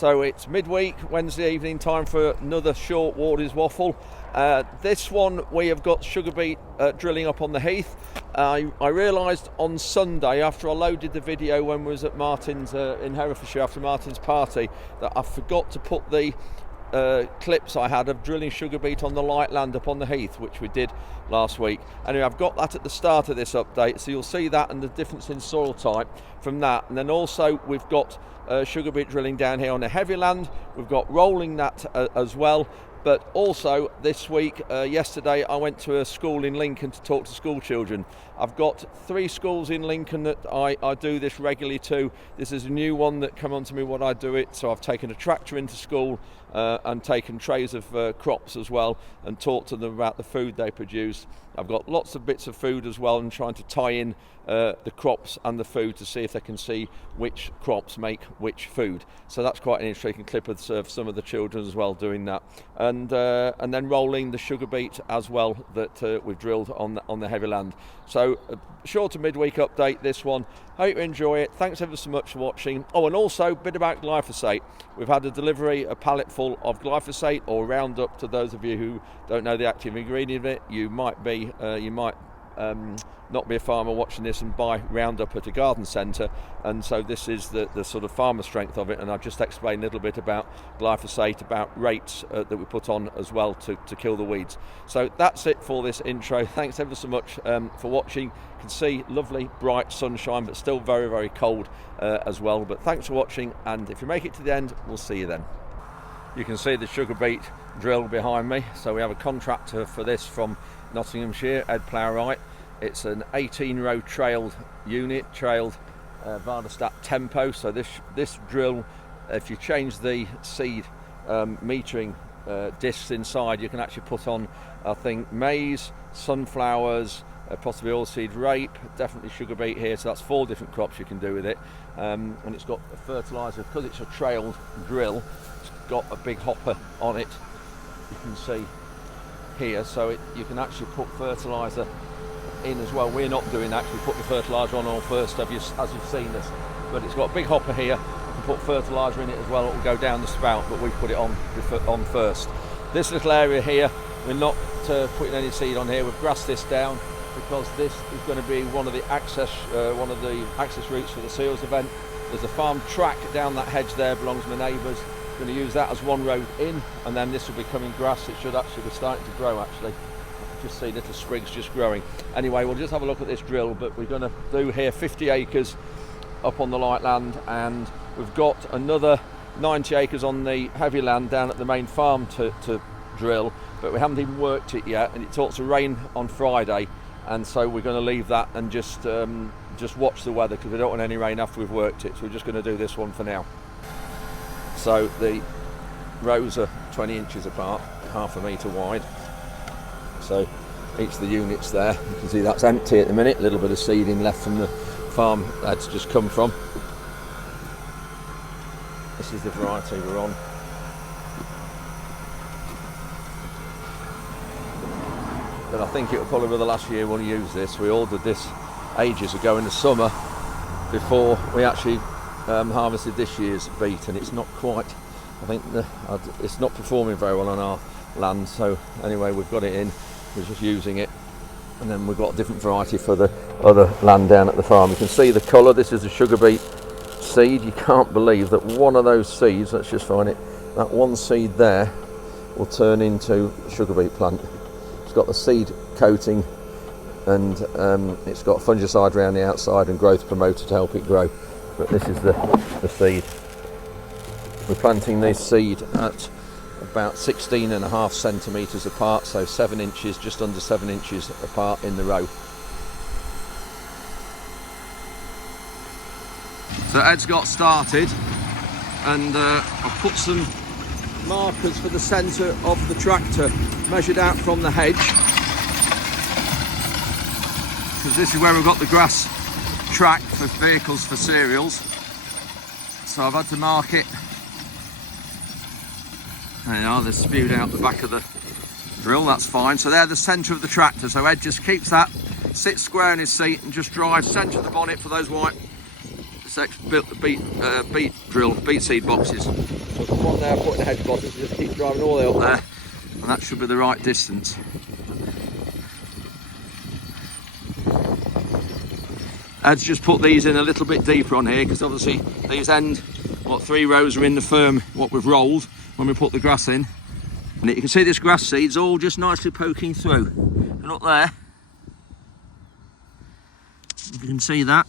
So it's midweek, Wednesday evening, time for another short Wardy's waffle. This one we have got sugar beet drilling up on the heath. I realised on Sunday, after I loaded the video when we was at Martin's in Herefordshire after Martin's party, that I forgot to put the clips I had of drilling sugar beet on the light land up on the heath, which we did last week. Anyway, I've got that at the start of this update, so you'll see that and the difference in soil type from that. And then also we've got sugar beet drilling down here on the heavy land. We've got rolling that as well. But also this week, yesterday, I went to a school in Lincoln to talk to school children. I've got 3 schools in Lincoln that I do this regularly to. This is a new one that come on to me when I do it. So I've taken a tractor into school and taken trays of crops as well and talked to them about the food they produce. I've got lots of bits of food as well and trying to tie in the crops and the food to see if they can see which crops make which food. So that's quite an interesting clip of some of the children as well doing that. And then rolling the sugar beet as well that we've drilled on the heavy land. So short to midweek update this one. Hope you enjoy it. Thanks ever so much for watching. Oh, and also a bit about glyphosate. We've had a delivery, a pallet full of glyphosate or Roundup. To those of you who don't know the active ingredient of it, you might not be a farmer watching this and buy Roundup at a garden centre, and so this is the sort of farmer strength of it. And I've just explained a little bit about glyphosate, about rates that we put on as well to kill the weeds. So that's it for this intro. Thanks ever so much for watching. You can see lovely bright sunshine, but still very, very cold as well. But thanks for watching, and if you make it to the end, we'll see you then. You can see the sugar beet drill behind me. So we have a contractor for this from Nottinghamshire, Ed Plowright. It's an 18-row trailed unit, trailed Vardastat Tempo. So this drill, if you change the seed metering discs inside, you can actually put on, I think, maize, sunflowers, possibly oilseed rape, definitely sugar beet here. So that's 4 different crops you can do with it. And it's got a fertiliser, because it's a trailed drill, it's got a big hopper on it, you can see here. So you can actually put fertiliser in as well. We're not doing that, we put the fertiliser on all first, as you've seen us. But it's got a big hopper here, you can put fertiliser in it as well. It will go down the spout, but we put it on first. This little area here, we're not putting any seed on here. We've grassed this down because this is going to be one of the access routes for the Seals event. There's a farm track down that hedge there, belongs to my neighbours. Going to use that as one road in, and then this will be becoming grass. It should actually be starting to grow actually. Just see little sprigs just growing. Anyway, we'll just have a look at this drill, but we're going to do here 50 acres up on the light land, and we've got another 90 acres on the heavy land down at the main farm to drill, but we haven't even worked it yet, and it ought to rain on Friday, and so we're going to leave that and just watch the weather, because we don't want any rain after we've worked it. So we're just going to do this one for now. So the rows are 20 inches apart, half a metre wide. So each of the units there, you can see that's empty at the minute, a little bit of seeding left from the farm that's just come from. This is the variety we're on. But I think it'll probably be the last year we'll use this. We ordered this ages ago in the summer before we actually harvested this year's beet, and it's not quite, I think it's not performing very well on our land. So anyway, we've got it in. We're just using it, and then we've got a different variety for the other land down at the farm. You can see the colour. This is a sugar beet seed. You can't believe that one of those seeds, let's just find it, that one seed there will turn into a sugar beet plant. It's got the seed coating, and it's got fungicide around the outside and growth promoter to help it grow. But this is the seed. We're planting this seed at about 16.5 centimetres apart, so 7 inches, just under 7 inches apart in the row. So Ed's got started, and I've put some markers for the centre of the tractor measured out from the hedge, because this is where we've got the grass track for vehicles for cereals. So I've had to mark it. There they are, they're spewed out the back of the drill, that's fine. So they're the centre of the tractor, so Ed just keeps that, sits square in his seat and just drives centre of the bonnet for those white beet drill, beet seed boxes. So come on now, put in the hedge bottoms, just keep driving all the way up there, and that should be the right distance. Ed's just put these in a little bit deeper on here, because obviously these three rows are in the firm, what we've rolled when we put the grass in. And you can see this grass seed's all just nicely poking through. And up there, if you can see that,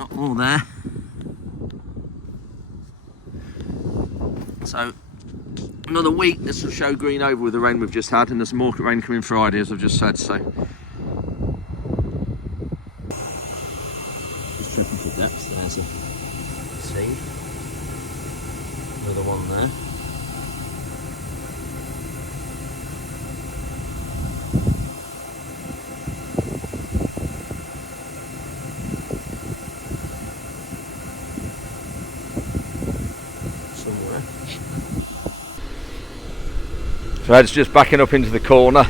not more there. So another week this will show green over with the rain we've just had, and there's more rain coming Friday, as I've just said. So just tripping to depth. There's a seed, another one there. So Ed's just backing up into the corner.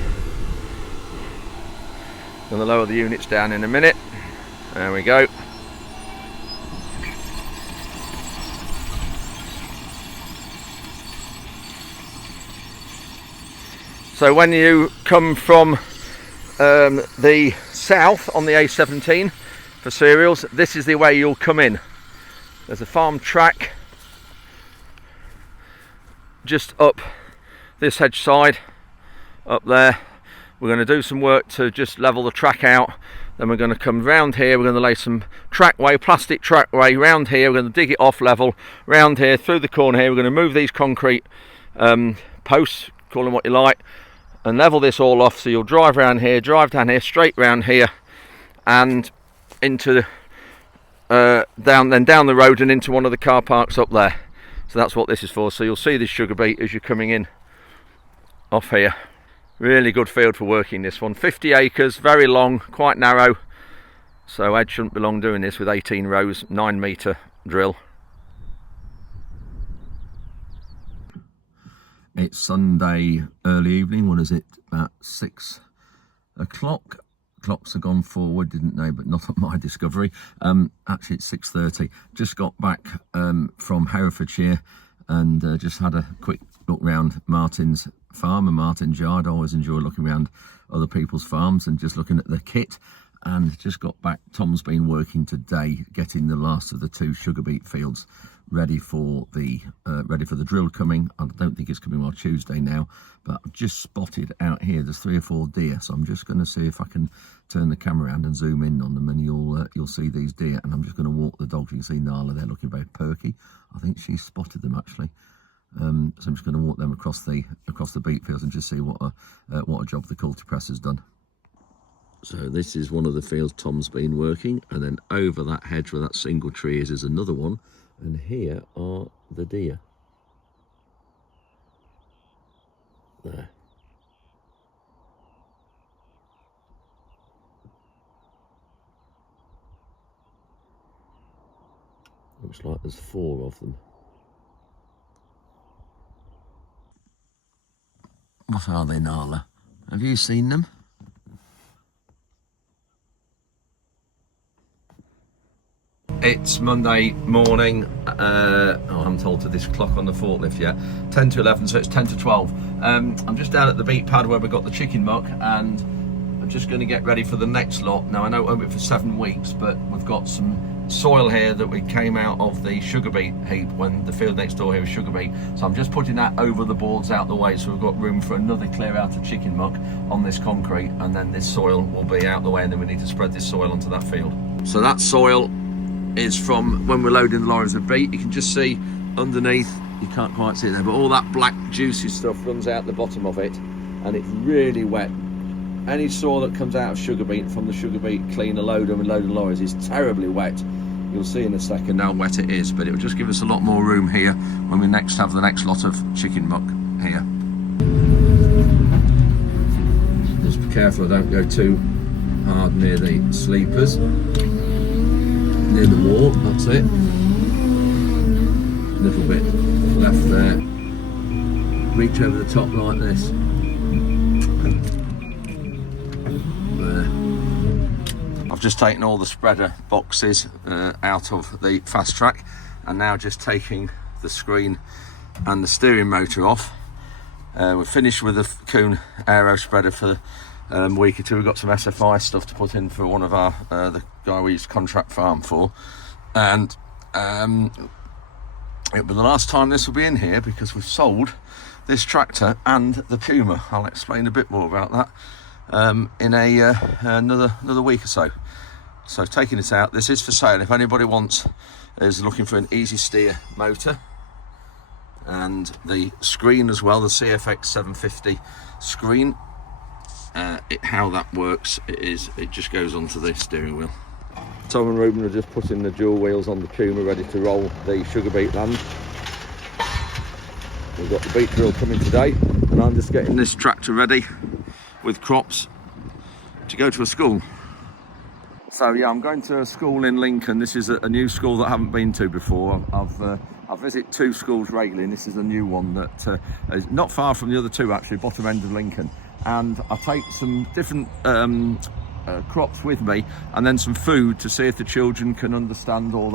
Gonna lower the units down in a minute. There we go. So when you come from the south on the A17 for cereals, this is the way you'll come in. There's a farm track just up this hedge side up there. We're going to do some work to just level the track out, then we're going to come round here, we're going to lay some trackway, plastic trackway round here, we're going to dig it off level round here through the corner here. We're going to move these concrete posts, call them what you like, and level this all off, so you'll drive around here, drive down here, straight round here and into down the road and into one of the car parks up there. So that's what this is for. So you'll see this sugar beet as you're coming in off here. Really good field for working this one. 50 acres, very long, quite narrow. So Ed shouldn't be long doing this with 18 rows, 9 metre drill. It's Sunday early evening. What is it? About 6 o'clock. Clocks have gone forward, didn't they? But not at my discovery. Actually, it's 6:30. Just got back from Herefordshire and just had a quick look round Martin's farm and Martin's yard. I always enjoy looking around other people's farms and just looking at the kit. And just got back. Tom's been working today, getting the last of the 2 sugar beet fields ready for the drill coming. I don't think it's coming on Tuesday now, but I've just spotted out here there's 3 or 4 deer, so I'm just going to see if I can turn the camera around and zoom in on them, and you'll see these deer. And I'm just going to walk the dogs. You can see Nala there looking very perky. I think she's spotted them actually. So I'm just going to walk them across the beet fields and just see what a job the cultipress has done. So this is one of the fields Tom's been working, and then over that hedge where that single tree is another one, and here are the deer. There. Looks like there's 4 of them. What are they, Nala? Have you seen them? It's Monday morning. I'm told to this clock on the forklift yet. 10 to 11, so it's 10 to 12. I'm just down at the beet pad where we've got the chicken muck, and I'm just going to get ready for the next lot. Now I know it won't be for 7 weeks, but we've got some soil here that we came out of the sugar beet heap when the field next door here was sugar beet. So I'm just putting that over the boards out the way, so we've got room for another clear out of chicken muck on this concrete, and then this soil will be out the way, and then we need to spread this soil onto that field. So that soil is from when we're loading the lorries of beet. You can just see underneath, you can't quite see it there, but all that black juicy stuff runs out the bottom of it, and it's really wet. Any soil that comes out of sugar beet from the sugar beet cleaner loader and loading lorries is terribly wet. You'll see in a second how wet it is, but it will just give us a lot more room here when we next have the next lot of chicken muck here. Just be careful I don't go too hard near the sleepers. Near the wall, that's it. A little bit left there. Reach over the top like this. There. I've just taken all the spreader boxes out of the fast track, and now just taking the screen and the steering motor off. We're finished with the Kuhn aero spreader for a week or two. We've got some SFI stuff to put in for one of our the guy we used to contract farm for, and it'll be the last time this will be in here because we've sold this tractor and the Puma. I'll explain a bit more about that in another week or so. So taking it out, this is for sale. If anybody is looking for an easy steer motor, and the screen as well, the CFX 750 screen, how that works is it just goes onto the steering wheel. Tom and Ruben are just putting the dual wheels on the Puma, ready to roll the sugar beet land. We've got the beet drill coming today, and I'm just getting this tractor ready with crops to go to a school. So yeah, I'm going to a school in Lincoln. This is a new school that I haven't been to before. I visit 2 schools regularly, and this is a new one that is not far from the other 2 actually, bottom end of Lincoln. And I take some different crops with me, and then some food to see if the children can understand or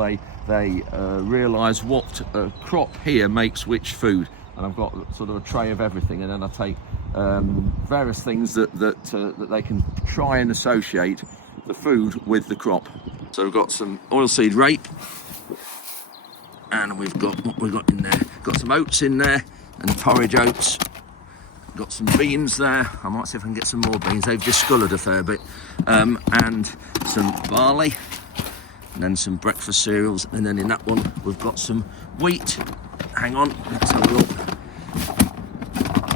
they realise what crop here makes which food. And I've got sort of a tray of everything, and then I take various things that they can try and associate the food with the crop. So we've got some oilseed rape, and we've got what we've got in there. Got some oats in there, and porridge oats. Got some beans there. I might see if I can get some more beans. They've discoloured a fair bit. And some barley, and then some breakfast cereals, and then in that one we've got some wheat. Hang on, let's have a look.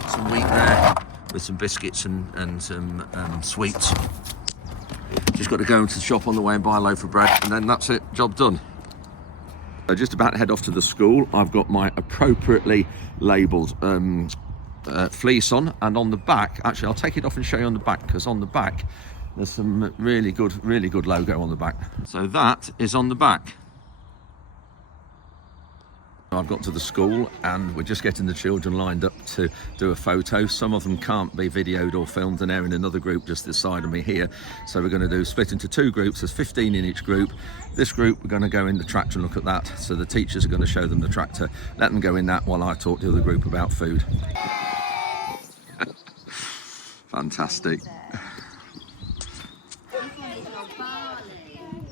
Some wheat there with some biscuits and some sweets. Just got to go into the shop on the way and buy a loaf of bread, and then that's it, job done. Just about to head off to the school. I've got my appropriately labelled fleece on, and on the back, actually I'll take it off and show you on the back, because on the back there's some really good logo on the back. So that is on the back. I've got to the school, and we're just getting the children lined up to do a photo. Some of them can't be videoed or filmed, and they're in another group just this side of me here. So we're going to split into 2 groups. There's 15 in each group. This group, we're going to go in the tractor and look at that. So the teachers are going to show them the tractor. Let them go in that while I talk to the other group about food. Fantastic.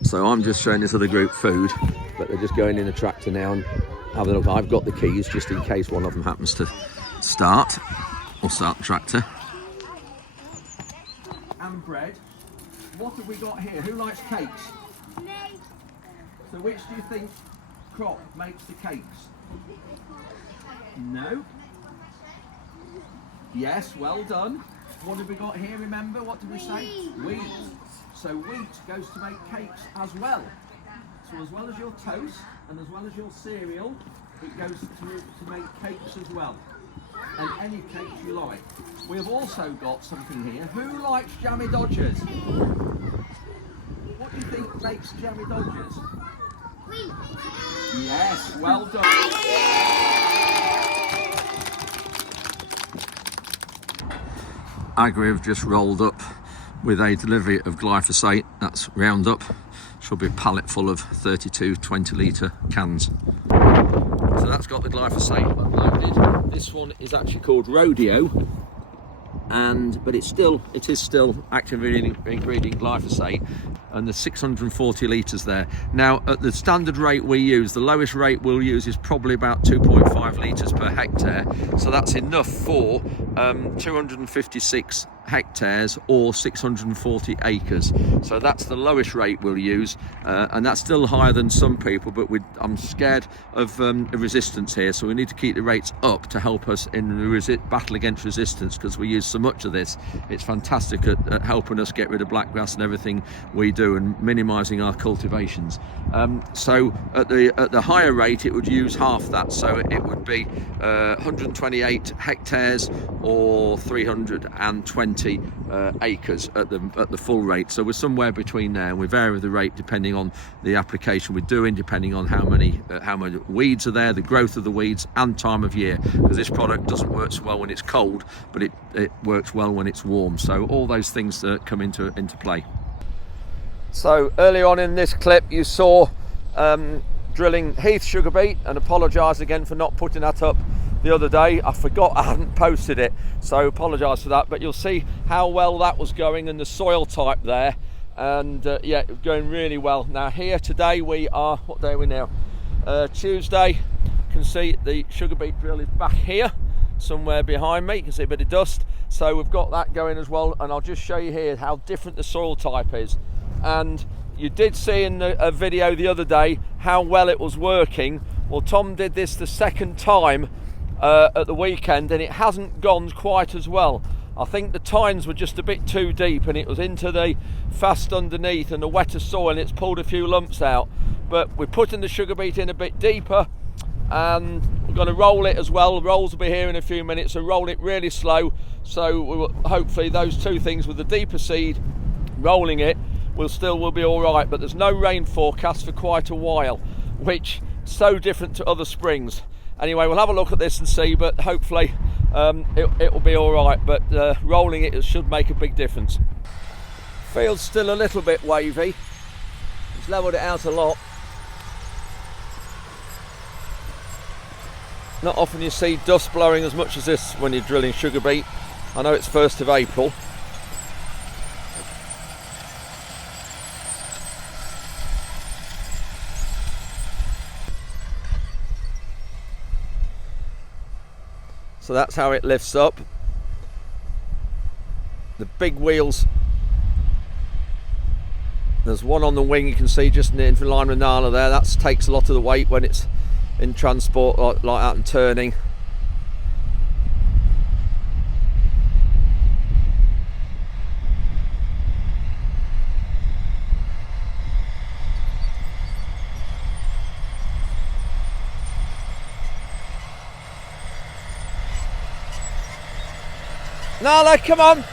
So I'm just showing this other group food, but they're just going in the tractor now and having a look. I've got the keys just in case one of them happens to start the tractor. And bread. What have we got here? Who likes cakes? Me. So which do you think crop makes the cakes? No? Yes, well done. What have we got here, remember? What did we say? Wheat. So wheat goes to make cakes as well. So as well as your toast and as well as your cereal, it goes to make cakes as well. And any cakes you like. We have also got something here. Who likes jammy dodgers? What do you think makes jammy dodgers? Wheat. Yes, well done. Agri have just rolled up with a delivery of glyphosate. That's Roundup. Should be a pallet full of 32 20-litre cans. So that's got the glyphosate unloaded. This one is actually called Rodeo, but it is still active ingredient glyphosate, and there's 640 litres there. Now at the standard rate we use, the lowest rate we'll use is probably about 2.5 litres per hectare. So that's enough for 256 hectares or 640 acres. So that's the lowest rate we'll use, and that's still higher than some people, but I'm scared of resistance here, so we need to keep the rates up to help us in the battle against resistance, because we use so much of this. It's fantastic at helping us get rid of blackgrass and everything we do, and minimising our cultivations. So at the higher rate it would use half that, so it would be 128 hectares or 320 acres at the full rate. So we're somewhere between there, and we vary the rate depending on the application we're doing, depending on how many weeds are there, the growth of the weeds, and time of year, because this product doesn't work so well when it's cold, but it works well when it's warm. So all those things come into play. So earlier on in this clip you saw drilling Heath sugar beet, and apologise again for not putting that up the other day. I forgot I hadn't posted it, so apologise for that, but you'll see how well that was going and the soil type there, and yeah, it was going really well. Now here today we are, what day are we now? Tuesday. You can see the sugar beet drill is back here somewhere behind me. You can see a bit of dust, so we've got that going as well, and I'll just show you here how different the soil type is. And you did see in a video the other day how well it was working. Well, Tom did this the second time at the weekend, and it hasn't gone quite as well. I think the tines were just a bit too deep, and it was into the fast underneath and the wetter soil, and it's pulled a few lumps out. But we're putting the sugar beet in a bit deeper, and we're going to roll it as well. The rolls will be here in a few minutes, so roll it really slow. So we will, hopefully those two things with the deeper seed, rolling it, will be all right. But there's no rain forecast for quite a while, which is so different to other springs. Anyway, we'll have a look at this and see, but hopefully it will be all right. But rolling it should make a big difference. Field's still a little bit wavy. It's levelled it out a lot. Not often you see dust blowing as much as this when you're drilling sugar beet. I know it's 1st of April. So that's how it lifts up. The big wheels, there's one on the wing you can see just in line with Nala there. That takes a lot of the weight when it's in transport like that and turning. Nala, come on!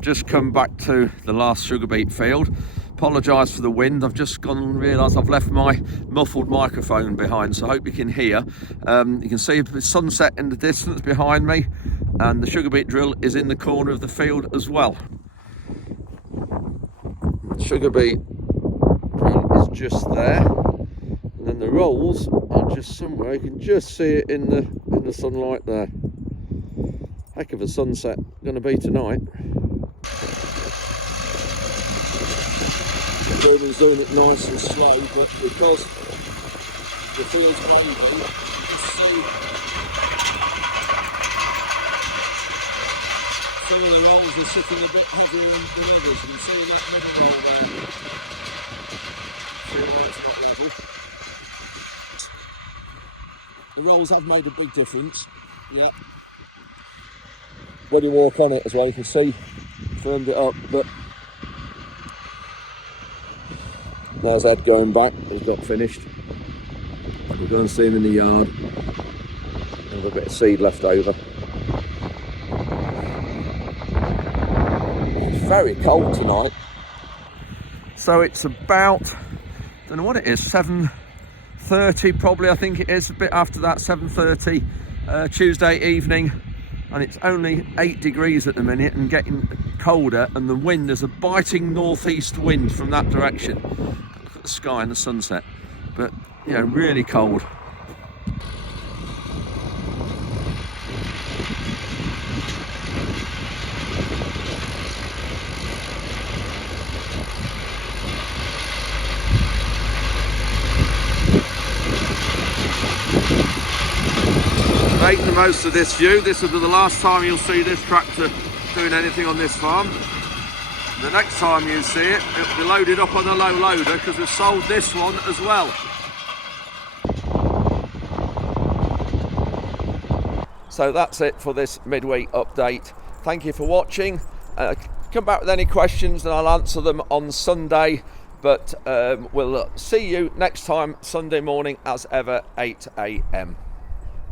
Just come back to the last sugar beet field. Apologise for the wind. I've just gone and realised I've left my muffled microphone behind, so I hope you can hear. You can see the sunset in the distance behind me, and the sugar beet drill is in the corner of the field as well. The sugar beet drill is just there, and then the rolls are just somewhere. You can just see it in the sunlight there. Heck of a sunset going to be tonight. Everyone's doing it nice and slow, but because the field's wavy, you see the rolls are sitting a bit heavier than the others. You can see that middle roll there. See how it's not level. The rolls have made a big difference. Yeah. When you walk on it as well, you can see firmed it up, but there's Ed going back. He's got finished. We'll go and see him in the yard. Have a bit of seed left over. It's very cold tonight. So it's about, don't know what it is, 7:30 probably, I think it is, a bit after that, 7:30 Tuesday evening, and it's only 8 degrees at the minute and getting colder, and the wind, there's a biting northeast wind from that direction. Look at the sky and the sunset, but yeah, really cold. Make the most of this view. This will be the last time you'll see this tractor doing anything on this farm. The next time you see it, it'll be loaded up on a low loader because we've sold this one as well. So that's it for this midweek update. Thank you for watching. come back with any questions and I'll answer them on Sunday. But we'll see you next time, Sunday morning, as ever, 8 a.m.